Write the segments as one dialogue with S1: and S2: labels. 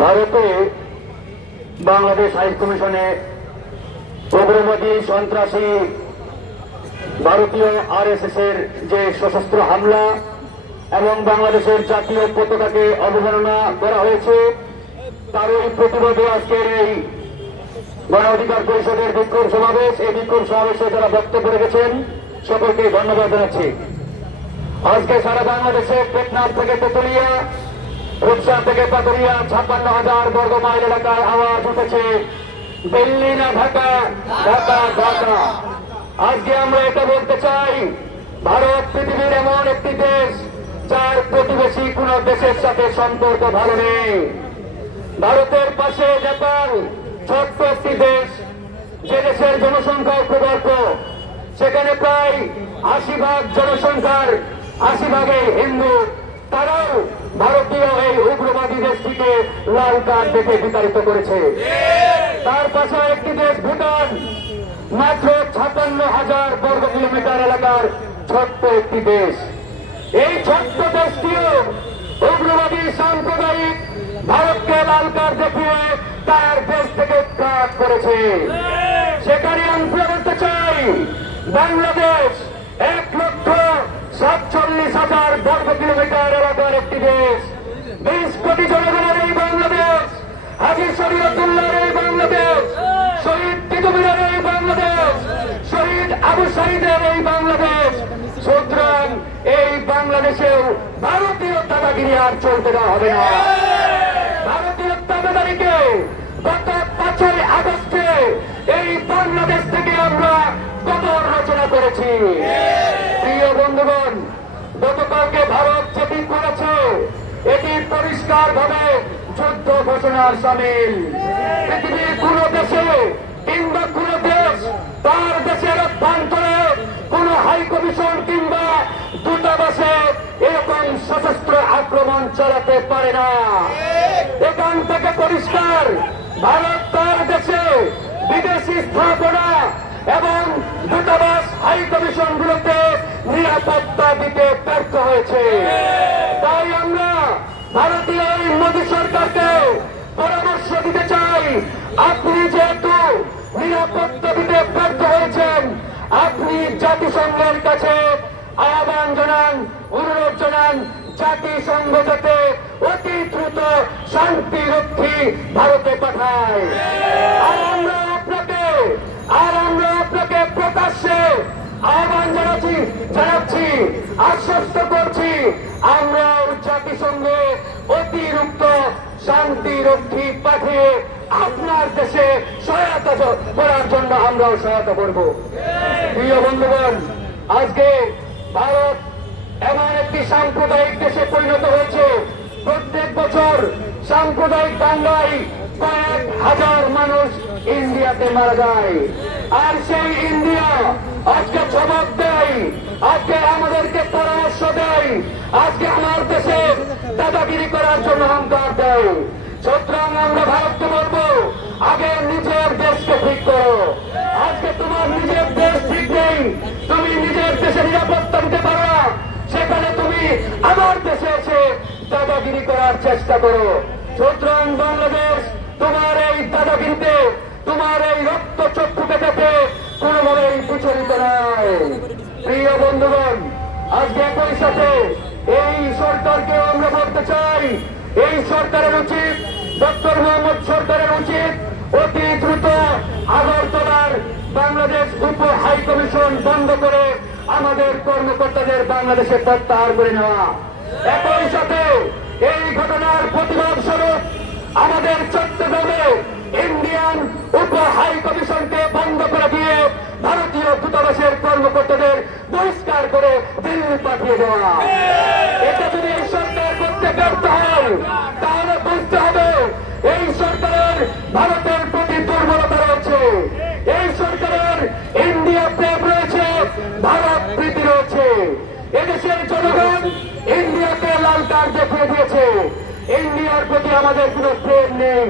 S1: ভারতে বাংলাদেশ হাই কমিশনে উগ্রবাদী সন্ত্রাসী ভারতীয় আরএসএস এর যে সশস্ত্র হামলা এবং বাংলাদেশের জাতীয় পতাকাকে অবমাননা করা হয়েছে, তারই প্রতিবাদে আজকের এই গণ অধিকার পরিষদের বিক্ষোভ সমাবেশ। এই বিক্ষোভ সমাবেশে যারা বক্তব্য রেখেছেন, সকলকে ধন্যবাদ জানাচ্ছি। আজকে সারা বাংলাদেশে টেকনাফ থেকে তেতুলিয়া রূপসা থেকে পাতুরিয়া, ছাপ্পান্ন হাজার বর্গ মাইল এলাকায় আওয়াজ উঠেছে। দিল্লি না ঢাকা? ঢাকা ঢাকা। আজকে আমরা এটা বলতে চাই, ভারত পৃথিবীর এমন একটি দেশ, যার প্রতিবেশী কোন দেশের সাথে সম্পর্ক ভালো নেই। ভারতের পাশে নেপাল ছোট্ট একটি দেশ, যে দেশের জনসংখ্যা খুব অল্প। সেখানে প্রায় আশি ভাগ জনসংখ্যার আশি ভাগের হিন্দু, তারাও ভারতীয় এই উগ্রবাদী দেশটিকে লাল কার্ড দেখে বিতাড়িত করেছে। তার পাশে একটি দেশ, ভুটান। মাত্র ছাপ্পান্ন হাজার বর্গ কিলোমিটার এলাকার ছোট্ট একটি দেশ। এই ছোট্ট দেশটিও উগ্রবাদী সাম্প্রদায়িক ভারতকে লাল কার্ড দেখিয়ে তার দেশ থেকে কাজ করেছে। সেখানে আমি বলতে চাই, বাংলাদেশ সাতচল্লিশ হাজার বর্গ কিলোমিটার এলাকার একটি দেশ। বিশ কোটি জনগণের এই বাংলাদেশ। হাজি শরীয়তুল্লাহর এই বাংলাদেশ। শহীদ তিতুমিরের এই বাংলাদেশ। শহীদ আবু সাইদের এই বাংলাদেশ। সুতরাং এই বাংলাদেশেও ভারতীয় দাদাগিরি আর চলতে দেওয়া হবে না। ভারতীয় দাদাদারিকে গত পাঁচই আগস্টে এই বাংলাদেশ থেকে আমরা কবর রচনা করেছি। গতকালকে ভারত যেটি করেছে। এটি পরিষ্কার ভাবে যুদ্ধ ঘোষণার সামিল। পৃথিবীর কোন দেশে কিংবা কোন দেশ তার দেশের অভ্যন্তরে কোন হাই কমিশন কিংবা দূতাবাসে এরকম সশস্ত্র আক্রমণ চালাতে পারে না। এখান থেকে পরিষ্কার, ভারত তার দেশে বিদেশি স্থাপনা এবং দূতাবাস, হাই কমিশন গুলোতে নিরাপত্তা দিতে ব্যর্থ হয়েছে। তাই আমরা ভারতীয় এই মোদী সরকারকে পরামর্শ দিতে চাই। আপনি যেহেতু নিরাপত্তা দিতে ব্যর্থ হয়েছেন, আপনি জাতিসংঘের কাছে আহ্বান জানান, অনুরোধ জানান, জাতিসংঘ যাতে অতি দ্রুত শান্তি রক্ষী ভারতে পাঠায়। আর আমরা আপনাকে, আর আমরা আপনাকে প্রকাশ্যে আহ্বান জানাচ্ছি জানাচ্ছি, আশ্বস্ত করছি, আমরা জাতিসংঘে অতিরিক্ত শান্তি রক্ষী পাঠিয়ে আপনার দেশে সহায়তা করার জন্য আমরাও সহায়তা করব। প্রিয় বন্ধুগণ, আজকে ভারত এমন একটি সাম্প্রদায়িক দেশে পরিণত হয়েছে। প্রত্যেক বছর সাম্প্রদায়িক দাঙ্গায় কয়েক হাজার মানুষ ইন্ডিয়াতে মারা যায়। আর সেই ইন্ডিয়া আজকে জবাব দেয় আজকে আমাদেরকে পরামর্শ দেয় আজকে আমার দেশে দাদাগিরি করার জন্য অহংকার দেয় সুতরাং আমরা ভারতকে বলব, আগে নিজের দেশকে ঠিক করো। আজকে তোমার নিজের দেশ ঠিক নেই। তুমি নিজের দেশে নিরাপত্তা দিতে পারো না। সেখানে তুমি আমার দেশে এসে দাদাগিরি করার চেষ্টা করো। সুতরাং বাংলাদেশ, তোমার এই দাদাগিরিতে, তোমার এই রক্ত চক্ষু দেখাতে কোনোভাবেই বিচলিত নয় প্রিয় বন্ধুগণ, আজকে একই সাথে এই সরকারকে আমরা বলতে চাই, এই সরকারের উচিত, ডক্টর মোহাম্মদ সরকারের উচিত অতি দ্রুত আগরতলার বাংলাদেশ উপ হাই কমিশন বন্ধ করে আমাদের কর্মকর্তাদের বাংলাদেশে প্রত্যাহার করে নেওয়া। একই সাথে এই ঘটনার প্রতিবাদ স্বরূপ আমাদের চট্টগ্রামে ইন্ডিয়ান উপ হাই কমিশনকে বন্ধ করে দিয়ে ভারতীয় দূতাবাসের কর্মকর্তাদের বহিষ্কার করে দিল্লি পাঠিয়ে দেওয়া। এটা যদি এই সরকার করতে ব্যর্থ হয়, তাহলে বুঝতে হবে এই সরকারের ভারতের প্রতি দুর্বলতা রয়েছে। এই সরকারের ইন্ডিয়া প্রেম রয়েছে, ভারত প্রীতি রয়েছে। এদেশের জনগণ ইন্ডিয়াকে লাল কার্ড দেখিয়ে দিয়েছে। ইন্ডিয়ার প্রতি আমাদের কোনো প্রেম নেই।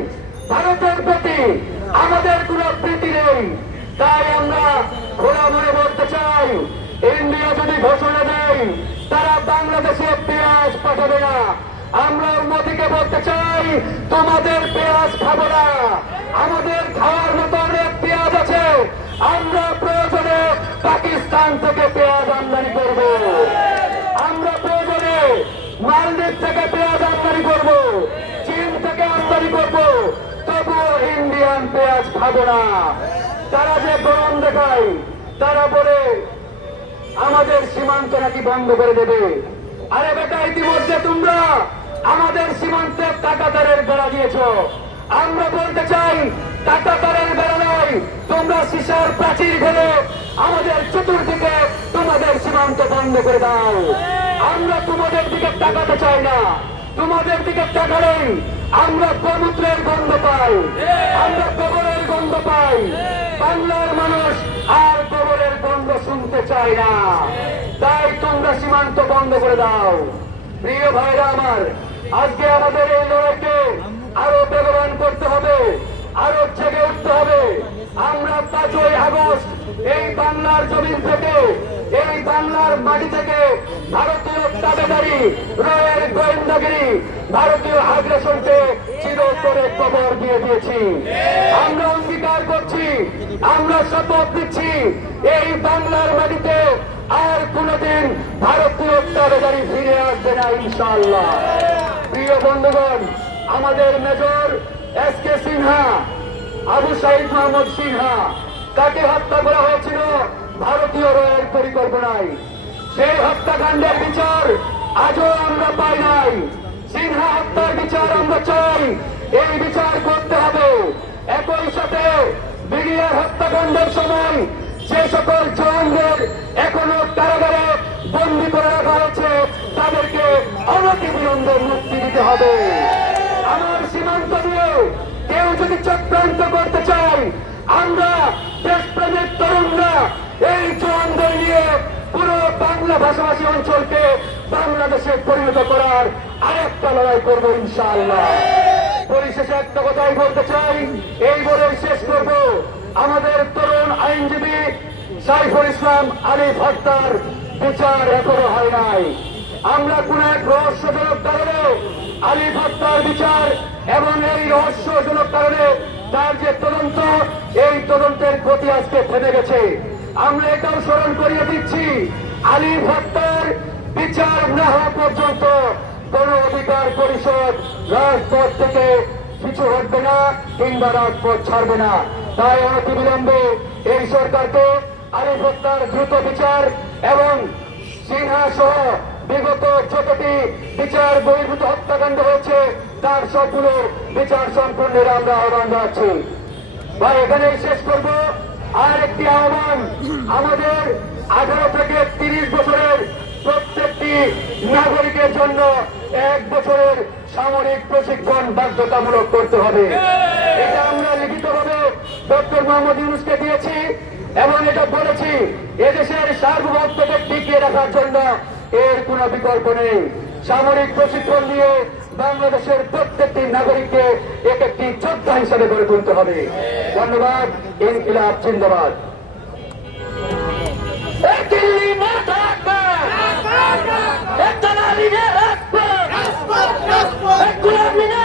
S1: ভারতের প্রতি আমাদের কোনো প্রীতি নেই। তাই আমরা খোলা মনে বলতে যদি ঘোষণা দেয়, তারা বাংলাদেশে পেঁয়াজ পাঠাবে না। আমরা মোদীকে বলতে চাই, তোমাদের পেঁয়াজ খাব না। আমাদের খাওয়ার মতো অনেক পেঁয়াজ আছে। আমরা প্রয়োজনে পাকিস্তান থেকে পেঁয়াজ আমদানি করব। আমরা প্রয়োজনে মালদ্বীপ থেকে পেঁয়াজ আমদানি করব। চীন থেকে আমদানি করব। তবুও ইন্ডিয়ান পেঁয়াজ খাব না। তারা যে গরম দেখায়, তারা বলে আমাদের সীমান্ত নাকি বন্ধ করে দেবে? আরে বেটা, ইতিমধ্যে তোমরা আমাদের সীমান্তের টাকাদারের বেড়া দিয়েছ। আমরা বলতে চাই, টাকাদারের বেড়া নয়, তোমরা সিসার প্রাচীর ফেলে আমাদের চতুর্দিকে তোমাদের সীমান্ত বন্ধ করে দাও। আমরা তোমাদের দিকে তাকাতে চাই না। তোমাদের দিকে তাকালেই আমরা সমুদ্রের গন্ধ পাই। আমরা গোবরের গন্ধ পাই। বাংলার মানুষ আর গোবরের গন্ধ শুনতে চায় না। তাই তোমরা সীমান্ত বন্ধ করে দাও। প্রিয় ভাইরা আমার, আজকে আমাদের এই লড়াইকে আরও বেগবান করতে হবে, আরও জেগে উঠতে হবে। আমরা পাঁচই আগস্ট, এই বাংলার জমিন থেকে, এই বাংলার মাটি থেকে ভারতীয় দাবেদারি রয়ের গোয়েন্দাগিরি, ভারতীয় আগ্রাসনকে চিরতরে কবর দিয়ে দিয়েছি। আমরা করছি, আমরা শপথ দিচ্ছি, এই বাংলার মাটিতে আর কোনদিন ভারতীয় দাবেদারি ফিরে আসবে না, ইনশাআল্লাহ। প্রিয় বন্ধুগণ, আমাদের major S K Sinha, Abu Saeed Mohammad Sinha তাকে হত্যা করা হয়েছিল? ভারতীয় রয়ের পরিকল্পনায়। সেই হত্যাকাণ্ডের বিচার আজও আমরা পাই নাই। সিনহা হত্যার বিচার আমরা চাই। এই বিচার করতে হবে। একই সাথে বিডিআর হত্যাকাণ্ডের সময় যে সকল জওয়ানদের এখনও কারাগারে বন্দি করে রাখা হয়েছে, তাদেরকে অনতিবিলম্বে মুক্তি দিতে হবে। আমার সীমান্ত দিয়ে কেউ যদি চক্রান্ত করতে চায়, আমরা দেশপ্রেমের তরুণরা এই জওয়ানদের নিয়ে পুরো বাংলা ভাষাভাষী অঞ্চলকে বাংলাদেশে পরিণত করার আরেকটা লড়াই করব ইনশাআল্লাহ। পরিশেষে একটা কথাই বলতে চাই, এই বলে শেষ করব। আমাদের তরুণ আইনজীবী সাইফুল ইসলাম আলী হত্যার বিচার এখনও হয় নাই। আমরা কোন এক রহস্যজনক কারণে আলী হত্যার বিচার এবং এই রহস্যজনক কারণে তার যে তদন্ত, এই তদন্তের গতি আজকে থেমে গেছে। আমরা এটাও স্মরণ করিয়ে দিচ্ছি, আলী হত্যার বিচার না হওয়া পর্যন্ত কোন অধিকার পরিষদ রাজপথ থেকে কিছু হটবে না কিংবা রাজপথ ছাড়বে না। তাই অনতিবিলম্বে এই সরকারকে আলী হত্যার দ্রুত বিচার এবং সিনহা সহ বিগত যতটি বিচার বহির্ভূত হত্যাকাণ্ড হয়েছে, তার সবগুলো বিচার সম্পন্নের আমরা আহ্বান জানাচ্ছি। ভাই, এখানেই শেষ করব। আর একটি আহ্বান, আমাদের আঠারো থেকে তিরিশ বছরের প্রত্যেকটি নাগরিকের জন্য এক বছরের সামরিক প্রশিক্ষণ বাধ্যতামূলক করতে হবে। এটা আমরা লিখিতভাবে ডক্টর মোহাম্মদ ইউনুসকে দিয়েছি এবং এটা বলেছি এদেশের সার্বভৌমত্বকে টিকিয়ে রাখার জন্য এর কোনো বিকল্প নেই। সামরিক প্রশিক্ষণ দিয়ে বাংলাদেশের প্রত্যেকটি নাগরিককে এক একটি যোদ্ধা হিসাবে গড়ে তুলতে হবে। ধন্যবাদ ইনকিলাব জিন্দাবাদ। দিল্লি না থাকবে না রাখবে এই গোলামি না